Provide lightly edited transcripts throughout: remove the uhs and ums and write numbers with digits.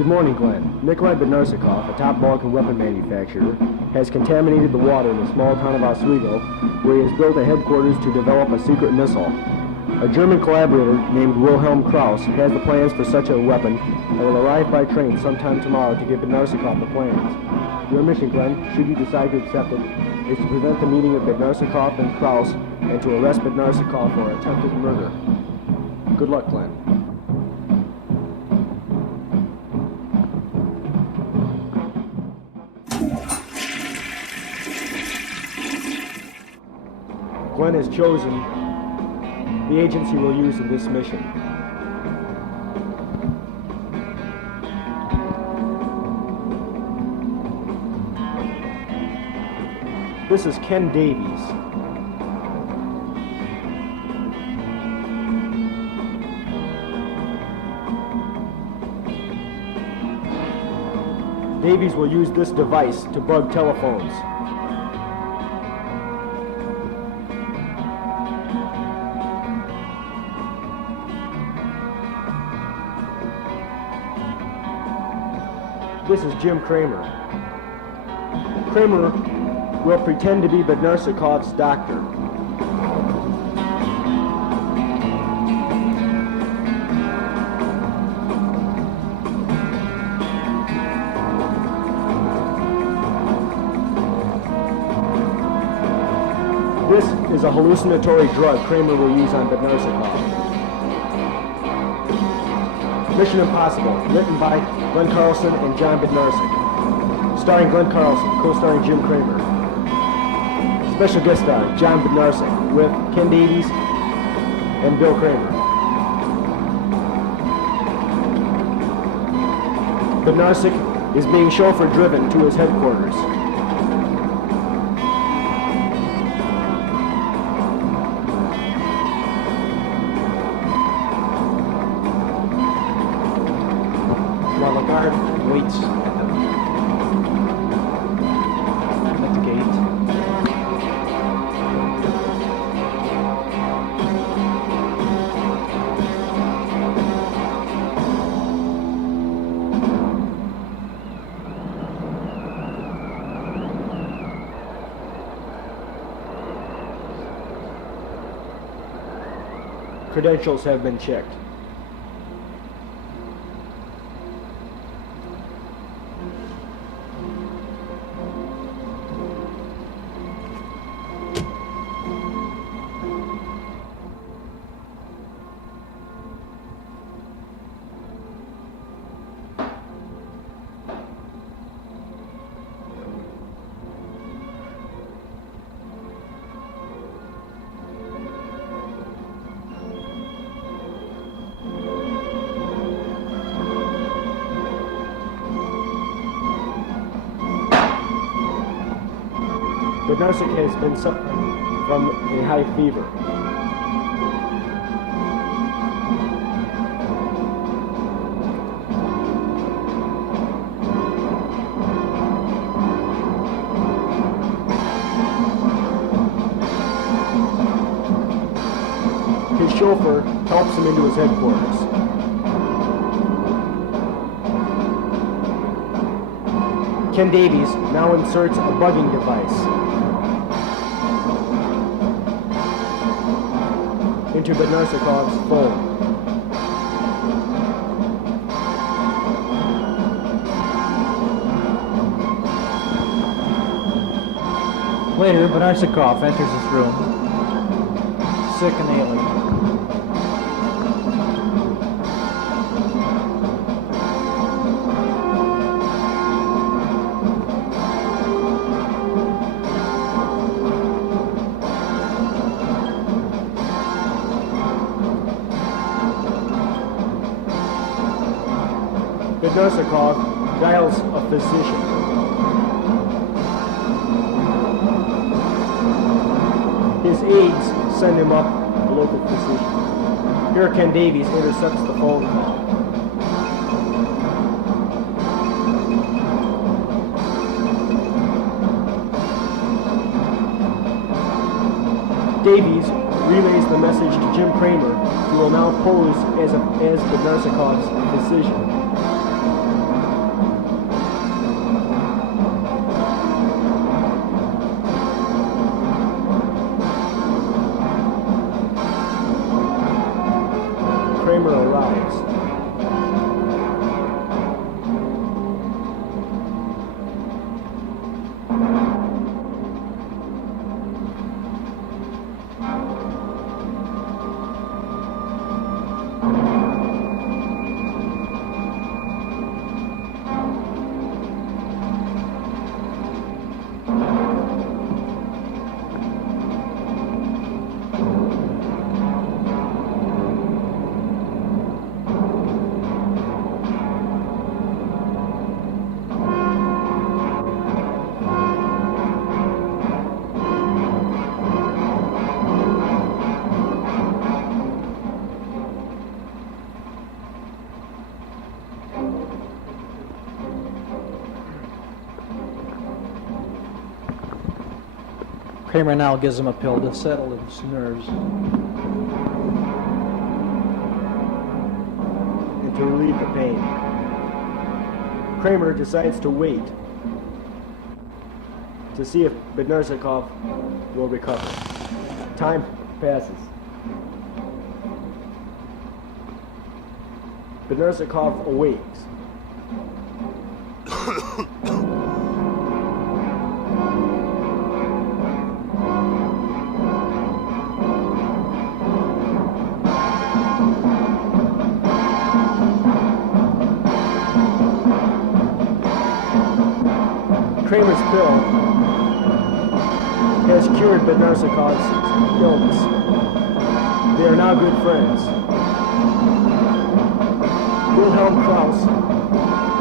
Good morning, Glenn. Nikolai Bednarcikov, a top Balkan weapon manufacturer, has contaminated the water in the small town of Oswego, where he has built a headquarters to develop a secret missile. A German collaborator named Wilhelm Kraus has the plans for such a weapon and will arrive by train sometime tomorrow to give Bednarcikov the plans. Your mission, Glenn, should you decide to accept it, is to prevent the meeting of Bednarcikov and Kraus and to arrest Bednarcikov for attempted murder. Good luck, Glenn. Glenn has chosen the agency we'll use in this mission. This is Ken Davies. Davies will use this device to bug telephones. This is Jim Kramer. Kramer will pretend to be Bednarcikov's doctor. This is a hallucinatory drug Kramer will use on Bednarcikov. Mission Impossible, written by Glenn Carlson and John Bednarcik. Starring Glenn Carlson, co-starring Jim Kramer. Special guest star, John Bednarcik, with Ken Davies and Bill Kramer. Bednarcik is being chauffeur-driven to his headquarters. While the guard waits at the gate. Credentials have been checked. Bednarcik has been suffering from a high fever. His chauffeur helps him into his headquarters. Ken Davies now inserts a bugging device into Bednarcikov's phone. Later, Bednarcikov enters his room, sick and ailing. Bednarcikov dials a physician. His aides send him up a local physician. Here Ken Davies intercepts the phone call. Davies relays the message to Jim Kramer, who will now pose as Bednarcikov's physician. Kramer arrives. Kramer now gives him a pill to settle his nerves. And to relieve the pain. Kramer decides to wait to see if Bednarcikov will recover. Time passes. Bednarcikov awakes. Kramer's pill has cured Bednarcikov's illness. They are now good friends. Wilhelm Kraus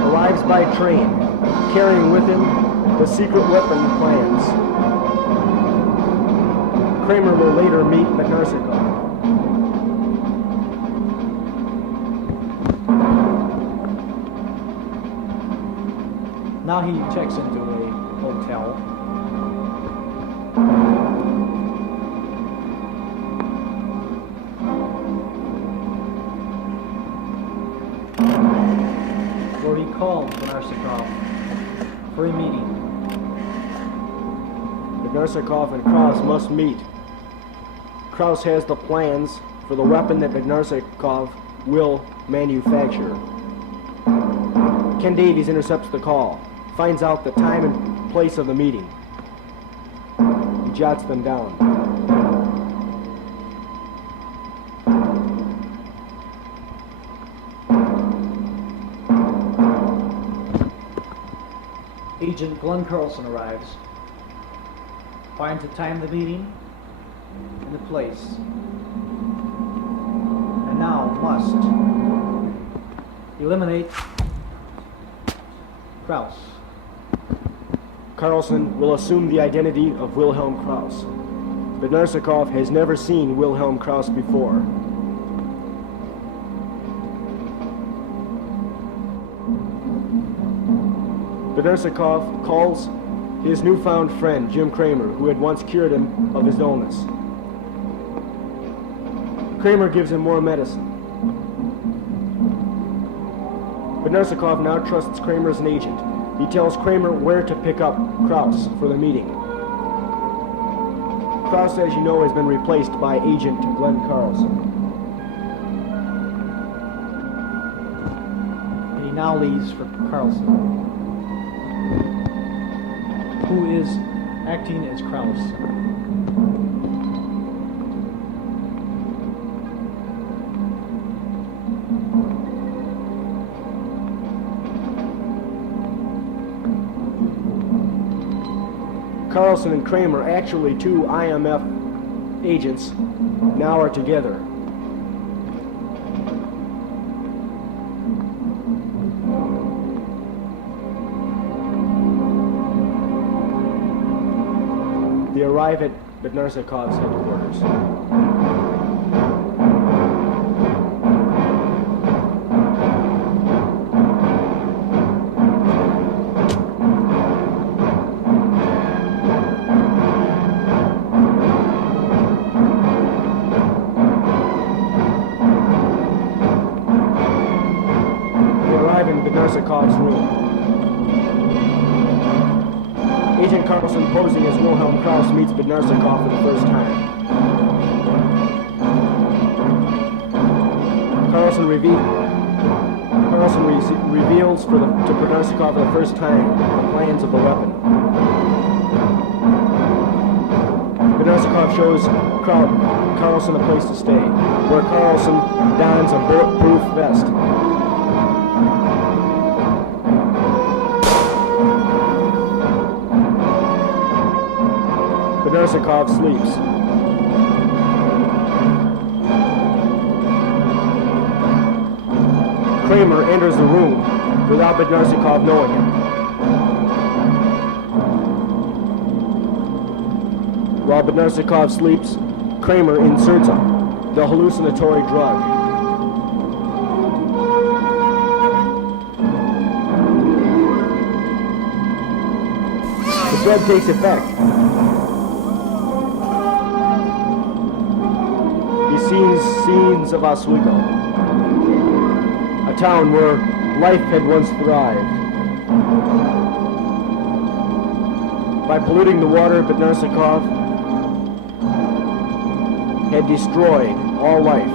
arrives by train, carrying with him the secret weapon plans. Kramer will later meet Bednarcikov. Now he checks into a hotel. Where he called Bednarcikov for a meeting. Bednarcikov and Kraus must meet. Kraus has the plans for the weapon that Bednarcikov will manufacture. Ken Davies intercepts the call, finds out the time and place of the meeting. He jots them down. Agent Glenn Carlson arrives, finds the time of the meeting and the place, and now must eliminate Kraus. Carlson will assume the identity of Wilhelm Kraus. Bednarcikov has never seen Wilhelm Kraus before. Bednarcikov calls his newfound friend, Jim Kramer, who had once cured him of his illness. Kramer gives him more medicine. Bednarcikov now trusts Kramer as an agent. He tells Kramer where to pick up Kraus for the meeting. Kraus, as you know, has been replaced by Agent Glenn Carlson. And he now leaves for Carlson, who is acting as Kraus. Carlson and Kramer, actually two IMF agents, now are together. They arrive at Bednarcikov's headquarters. Bednarcikov's room. Agent Carlson, posing as Wilhelm Kraus, meets Bednarcikov for the first time. Carlson reveals to Bednarcikov for the first time the plans of the weapon. Bednarcikov shows Carlson a place to stay, where Carlson dons a bulletproof vest. Bednarcikov sleeps. Kramer enters the room without Bednarcikov knowing it. While Bednarcikov sleeps, Kramer inserts the hallucinatory drug. The drug takes effect. He sees scenes of Oswego, a town where life had once thrived. By polluting the water, Bednarcikov had destroyed all life.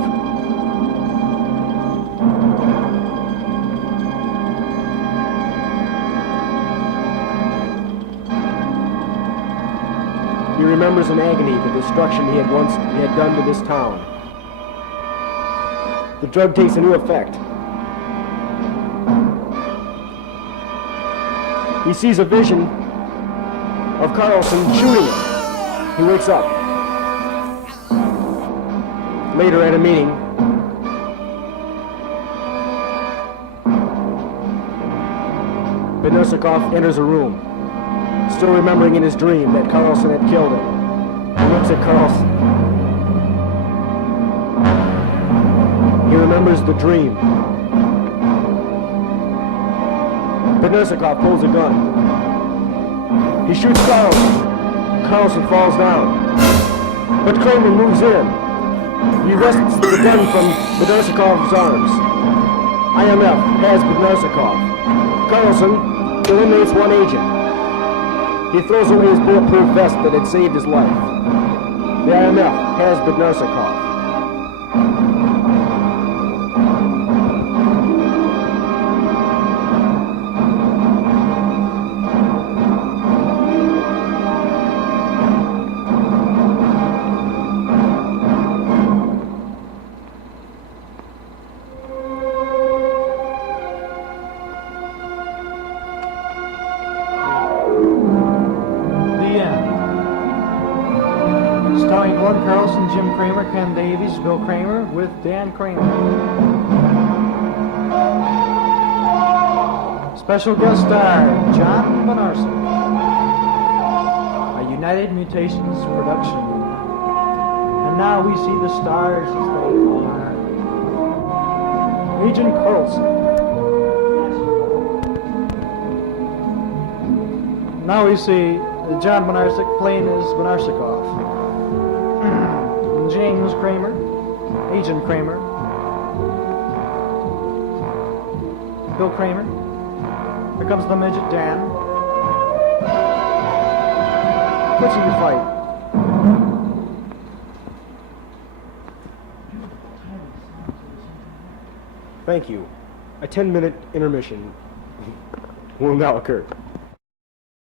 He remembers in agony the destruction he had done to this town. The drug takes a new effect. He sees a vision of Carlson shooting him. He wakes up. Later at a meeting, Bednarcikov enters a room, still remembering in his dream that Carlson had killed him. He looks at Carlson. He remembers the dream. Bednarcikov pulls a gun. He shoots Carlson. Carlson falls down. But Kramer moves in. He wrests the gun from Bednarcikov's arms. IMF has Bednarcikov. Carlson eliminates one agent. He throws away his bulletproof vest that had saved his life. The IMF has Bednarcikov. Starring Carlson, Jim Kramer, Ken Davies, Bill Kramer, with Dan Kramer. Special guest star, John Bednarcik. A United Mutations production. And now we see the stars as they are. Agent Carlson. Now we see John Bednarcik playing as Bednarcikov. James Kramer, Agent Kramer, Bill Kramer. Here comes the midget Dan. What's in your fight? Thank you. A 10-minute intermission will now occur.